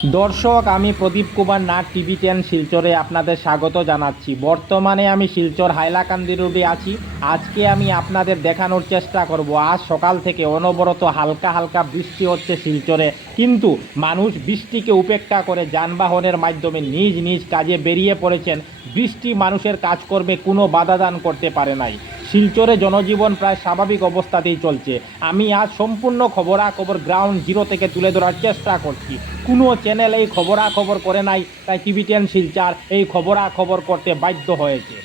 দর্শক, আমি প্রদীপ কুমার নাগ টিভি 10 শিলচরে আপনাদের স্বাগত জানাচ্ছি। বর্তমানে আমি শিলচর হাইলাকান্দি রোডে আছি। আজকে আমি আপনাদের দেখানোর চেষ্টা করব আজ সকাল থেকে অনবরত হালকা হালকা বৃষ্টি হচ্ছে শিলচরে, কিন্তু মানুষ বৃষ্টিকে উপেক্ষা করে যানবাহনের মাধ্যমে নিজ নিজ কাজে বেরিয়ে পড়েছেন। বৃষ্টি মানুষের কাজকর্মে কোনো বাধাদান করতে পারে নাই। শিলচরে জনজীবন প্রায় স্বাভাবিক অবস্থাতেই চলছে। আমি আজ সম্পূর্ণ খবরাখবর গ্রাউন্ড জিরো থেকে তুলে ধরার চেষ্টা করছি। কোনো চ্যানেল এই খবরাখবর করে নাই, তাই টিভি 10 শিলচর এই খবরাখবর করতে বাধ্য হয়েছে।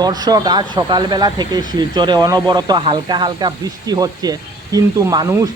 দর্শক, আজ সকালবেলা থেকে শিলচরে অনবরত হালকা হালকা বৃষ্টি হচ্ছে, কিন্তু মানুষ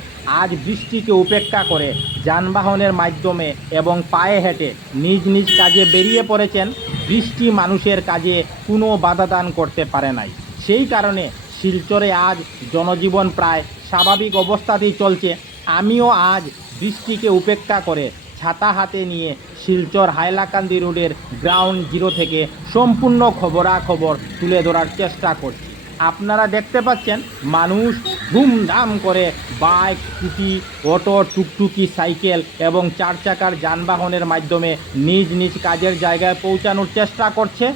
আজ বৃষ্টিকে উপেক্ষা করে যানবাহনের মাধ্যমে এবং পায়ে হেঁটে নিজ নিজ কাজে বেরিয়ে পড়েছেন। বৃষ্টি মানুষের কাজে কোনো বাধাদান করতে পারে নাই। সেই কারণে শিলচরে আজ জনজীবন প্রায় স্বাভাবিক অবস্থাতেই চলছে। আমিও আজ বৃষ্টিকে উপেক্ষা করে ছাতা হাতে নিয়ে শিলচর হাইলাকান্দি রোডের গ্রাউন্ড জিরো থেকে সম্পূর্ণ খবরাখবর তুলে ধরার চেষ্টা করছি। আপনারা দেখতে পাচ্ছেন মানুষ ধুমধাম করে বাইক, স্কুটি, অটো, টুকটুকি, সাইকেল এবং 4 চাকার যানবাহনের মাধ্যমে নিজ নিজ কাজের জায়গায় পৌঁছানোর চেষ্টা করছে।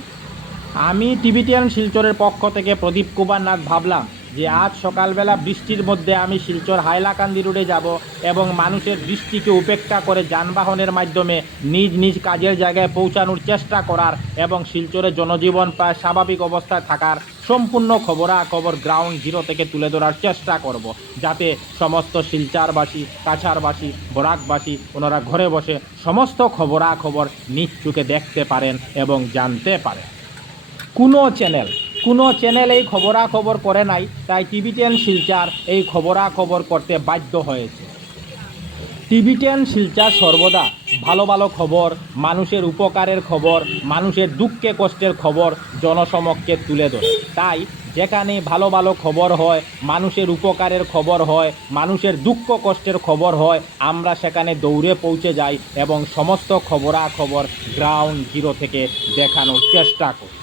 আমি টিভি 10 শিলচরের পক্ষ থেকে প্রদীপ কুমার নাগ ভাবলাম যে আজ সকালবেলা বৃষ্টির মধ্যে আমি শিলচর হাইলাকান্দি রোডে যাব এবং মানুষের বৃষ্টিকে উপেক্ষা করে যানবাহনের মাধ্যমে নিজ নিজ কাজের জায়গায় পৌঁছানোর চেষ্টা করার এবং শিলচরের জনজীবন প্রায় স্বাভাবিক অবস্থায় থাকার সম্পূর্ণ খবরাখবর গ্রাউন্ড জিরো থেকে তুলে ধরার চেষ্টা করব, যাতে সমস্ত শিলচরবাসী, কাছাড়বাসী, বরাকবাসী ওনারা ঘরে বসে সমস্ত খবরাখবর নিজ চোখে দেখতে পারেন এবং জানতে পারেন। কোনো চ্যানেল এই খবরাখবর করে নাই, তাই টিভি 10 শিলচর এই খবরাখবর করতে বাধ্য হয়েছে। টিভি 10 শিলচর সর্বদা ভালো ভালো খবর, মানুষের উপকারের খবর, মানুষের দুঃখে কষ্টের খবর জনসমক্ষে তুলে ধরে। তাই যেখানে ভালো ভালো খবর হয়, মানুষের উপকারের খবর হয়, মানুষের দুঃখ কষ্টের খবর হয়, আমরা সেখানে দৌড়ে পৌঁছে যাই এবং সমস্ত খবরাখবর গ্রাউন্ড জিরো থেকে দেখানোর চেষ্টা করি।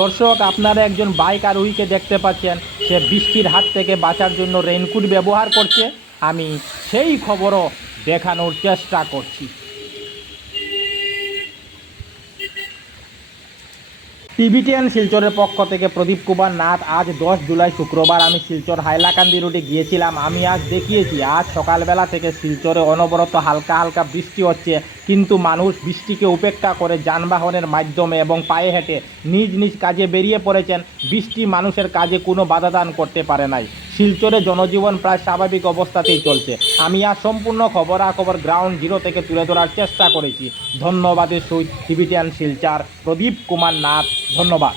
দর্শক, আপনারা একজন বাইক আরোহীকে দেখতে পাচ্ছেন, সে বৃষ্টির হাত থেকে বাঁচার জন্য রেইনকোট ব্যবহার করছে। আমি সেই খবরও দেখানোর চেষ্টা করছি। টিভি 10 শিলচরের পক্ষ থেকে প্রদীপ কুমার নাথ। আজ 10 জুলাই শুক্রবার আমি শিলচর হাইলাকান্দি রোডে গিয়েছিলাম। আমি আজ দেখিয়েছি আজ সকালবেলা থেকে শিলচরে অনবরত হালকা হালকা বৃষ্টি হচ্ছে, কিন্তু মানুষ বৃষ্টিকে উপেক্ষা করে যানবাহনের মাধ্যমে এবং পায়ে হেঁটে নিজ নিজ কাজে বেরিয়ে পড়েছেন। বৃষ্টি মানুষের কাজে কোনো বাধাদান করতে পারে নাই। শিলচরে জনজীবন প্রায় স্বাভাবিক অবস্থাতেই চলছে। আমি আজ সম্পূর্ণ খবরাখবর গ্রাউন্ড জিরো থেকে তুলে ধরার চেষ্টা করেছি। ধন্যবাদের সহিত টিভি 10 শিলচর প্রদীপ কুমার নাথ। ধন্যবাদ।